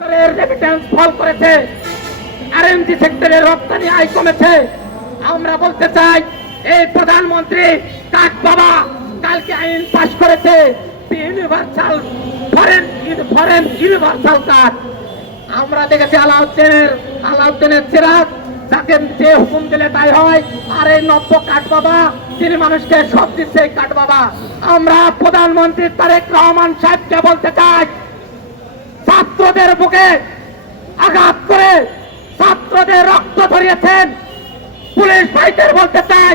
Remittance ফল করেছে, RMG সেক্টরের রপ্তানি আয় কমেছে। আমরা বলতে চাই এই প্রধানমন্ত্রী কাক বাবা কালকে আইন পাশ করেছে ইউনিভার্সাল ফরেন ইউনিভার্সাল কার্ড। আমরা দেখেছি আলাউদ্দিনের চিরাগ, যাকে যে হুকুম দিলে তাই হয়। আর এই নব্য কাঠ বাবা, তিনি মানুষকে সব দিচ্ছে কাঠ বাবা। আমরা প্রধানমন্ত্রী তারেক রহমান সাহেবকে বলতে চাই, ছাত্রদের বুকে আঘাত করে ছাত্রদের রক্ত ধরিয়েছেন। পুলিশ ভাইদের বলতে চাই,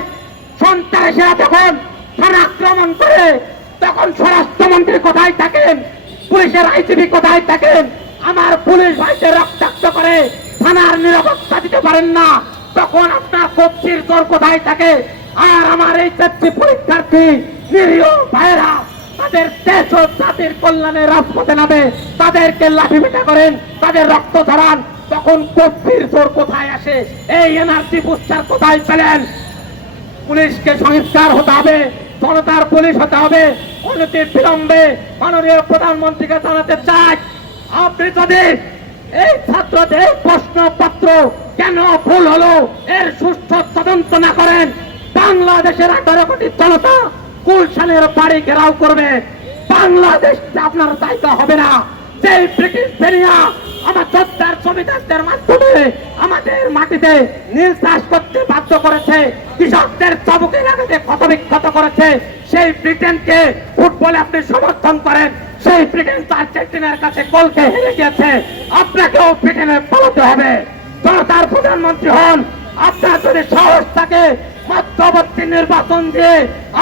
সন্ত্রাসীরা যখন থানা আক্রমণ করে তখন স্বরাষ্ট্রমন্ত্রী কোথায় থাকেন, পুলিশের আইজিপি কোথায় থাকেন? আমার পুলিশ ভাইদের রক্তাক্ত করে থানার নিরাপত্তা দিতে পারেন না, তখন আপনার কর্মীর তোর কোথায় থাকে? আর আমার এই চাকরি পরীক্ষার্থী নিরীহ ভাইয়েরা তাদের দেশ ও জাতির কল্যাণে রাজপথে নামে, তাদেরকে লাঠি পেটা করেন, তাদের রক্ত ধরান, তখন কর্মীর তোর কোথায় আসে? এই এনআরসি বুস্টার কোথায় পেলেন? পুলিশকে সংস্কার হতে হবে, জনতার পুলিশ হতে হবে। অনতি বিলম্বে মাননীয় প্রধানমন্ত্রীকে জানাতে চাই, আপনি যদি এই ছাত্রদের প্রশ্নপত্র কেন ভুল হলো এর সুষ্ঠু তদন্ত না করেন, বাংলাদেশের 18 কোটি জনতা গুলশানের বাড়ি ঘেরাও করবে। বাংলাদেশ আপনার জায়গা হবে না। সেই ব্রিটিশ বেরিয়া আমার যোদ্ধার জমিদারদের মাধ্যমে আমাদের মাটিতে নীল চাষ করতে বাধ্য করেছে, কৃষকদের চাবুকে লাগাতে ক্ষতবিক্ষত করেছে। সেই ব্রিটেনকে ফুটবলে আপনি সমর্থন করেন, সেই ব্রিটেন আর্জেন্টিনার কাছে গোলকে হেরে গিয়েছে। আপনাকেও ব্রিটেনে পালাতে হবে। জনতার প্রধানমন্ত্রী হন। আপনার যদি সাহস থাকে, মধ্যবর্তী নির্বাচন দিয়ে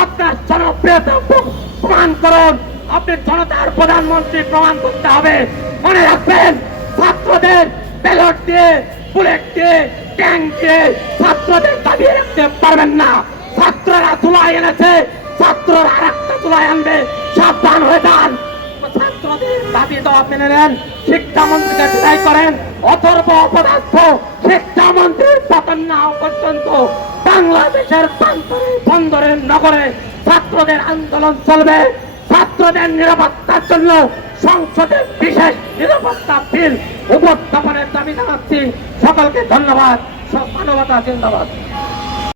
আপনার জনপ্রিয়তা প্রমাণ করুন। আপনি জনতার প্রধানমন্ত্রী প্রমাণ করতে হবে। মনে রাখবেন, ছাত্রদের ব্যালট দিয়ে, বুলেট দিয়ে, ট্যাঙ্ক দিয়ে ছাত্রদের দাবিয়ে রাখতে পারবেন না। ছাত্ররা তুলায় এনেছে, ছাত্ররা আর একটা তুলায় আনবে, সাবধান হয়ে যান। ছাত্রদের দাবি দেওয়া মেনে নেন, শিক্ষামন্ত্রীকে বিদায় করেন। অথর্ব অপদার্থ শিক্ষামন্ত্রীর পতন না হওয়া পর্যন্ত বাংলাদেশের প্রান্তরে, বন্দরের, নগরে ছাত্রদের আন্দোলন চলবে। ছাত্রদের নিরাপত্তার জন্য সংসদে বিশেষ নিরাপত্তা বিল উপস্থাপনের দাবি জানাচ্ছি। সকলকে ধন্যবাদ। মানবতা জিন্দাবাদ।